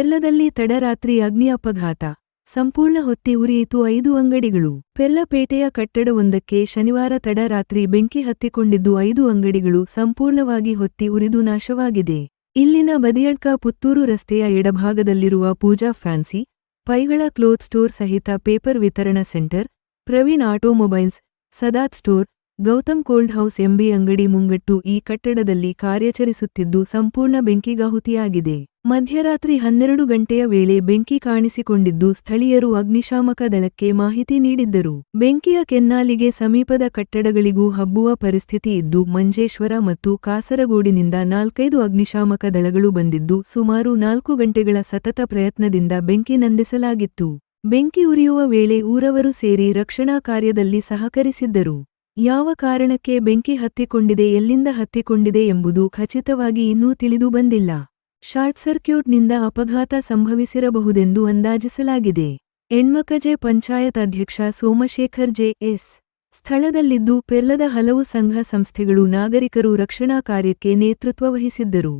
ಪೆರ್ಲದಲ್ಲಿ ತಡರಾತ್ರಿ ಅಗ್ನಿ ಅಪಘಾತ ಸಂಪೂರ್ಣ ಹೊತ್ತಿ ಉರಿಯಿತು ಐದು ಅಂಗಡಿಗಳು. ಪೆಲ್ಲಪೇಟೆಯ ಕಟ್ಟಡವೊಂದಕ್ಕೆ ಶನಿವಾರ ತಡರಾತ್ರಿ ಬೆಂಕಿ ಹತ್ತಿಕೊಂಡಿದ್ದು ಐದು ಅಂಗಡಿಗಳು ಸಂಪೂರ್ಣವಾಗಿ ಹೊತ್ತಿ ಉರಿದು ನಾಶವಾಗಿದೆ. ಇಲ್ಲಿನ ಬದಿಯಡ್ಕ ಪುತ್ತೂರು ರಸ್ತೆಯ ಎಡಭಾಗದಲ್ಲಿರುವ ಪೂಜಾ ಫ್ಯಾನ್ಸಿ, ಪೈಗಳ ಕ್ಲೋತ್ ಸ್ಟೋರ್ ಸಹಿತ ಪೇಪರ್ ವಿತರಣಾ centre, Praveen automobiles, Sadat store Gautam cold house MB ಅಂಗಡಿ ಮುಂಗಟ್ಟು ಈ ಕಟ್ಟಡದಲ್ಲಿ ಕಾರ್ಯಾಚರಿಸುತ್ತಿದ್ದು ಸಂಪೂರ್ಣ ಬೆಂಕಿಗಾಹುತಿಯಾಗಿದೆ ಮಧ್ಯರಾತ್ರಿ ಹನ್ನೆರಡು ಗಂಟೆಯ ವೇಳೆ ಬೆಂಕಿ ಕಾಣಿಸಿಕೊಂಡಿದ್ದು ಸ್ಥಳೀಯರು ಅಗ್ನಿಶಾಮಕ ದಳಕ್ಕೆ ಮಾಹಿತಿ ನೀಡಿದ್ದರು. ಬೆಂಕಿಯ ಕೆನ್ನಾಲಿಗೆ ಸಮೀಪದ ಕಟ್ಟಡಗಳಿಗೂ ಹಬ್ಬುವ ಪರಿಸ್ಥಿತಿ ಇದ್ದು ಮಂಜೇಶ್ವರ ಮತ್ತು ಕಾಸರಗೋಡಿನಿಂದ ನಾಲ್ಕೈದು ಅಗ್ನಿಶಾಮಕ ದಳಗಳು ಬಂದಿದ್ದು ಸುಮಾರು ನಾಲ್ಕು ಗಂಟೆಗಳ ಸತತ ಪ್ರಯತ್ನದಿಂದ ಬೆಂಕಿ ನಂದಿಸಲಾಗಿತ್ತು. ಬೆಂಕಿ ಉರಿಯುವ ವೇಳೆ ಊರವರು ಸೇರಿ ರಕ್ಷಣಾ ಕಾರ್ಯದಲ್ಲಿ ಸಹಕರಿಸಿದ್ದರು. ಯಾವ ಕಾರಣಕ್ಕೆ ಬೆಂಕಿ ಹತ್ತಿಕೊಂಡಿದೆ, ಎಲ್ಲಿಂದ ಹತ್ತಿಕೊಂಡಿದೆ ಎಂಬುದು ಖಚಿತವಾಗಿ ಇನ್ನೂ ತಿಳಿದು ಬಂದಿಲ್ಲ. ಶಾರ್ಟ್ ಸರ್ಕ್ಯೂಟ್ನಿಂದ ಅಪಘಾತ ಸಂಭವಿಸಿರಬಹುದೆಂದು ಅಂದಾಜಿಸಲಾಗಿದೆ. ಎಣ್ಮಕಜೆ ಪಂಚಾಯತ್ ಅಧ್ಯಕ್ಷ ಸೋಮಶೇಖರ್ ಜೆ ಎಸ್. ಸ್ಥಳದಲ್ಲಿದ್ದು ಪೆರ್ಲದ ಹಲವು ಸಂಘ ಸಂಸ್ಥೆಗಳು ನಾಗರಿಕರು ರಕ್ಷಣಾ ಕಾರ್ಯಕ್ಕೆ ನೇತೃತ್ವ ವಹಿಸಿದ್ದರು.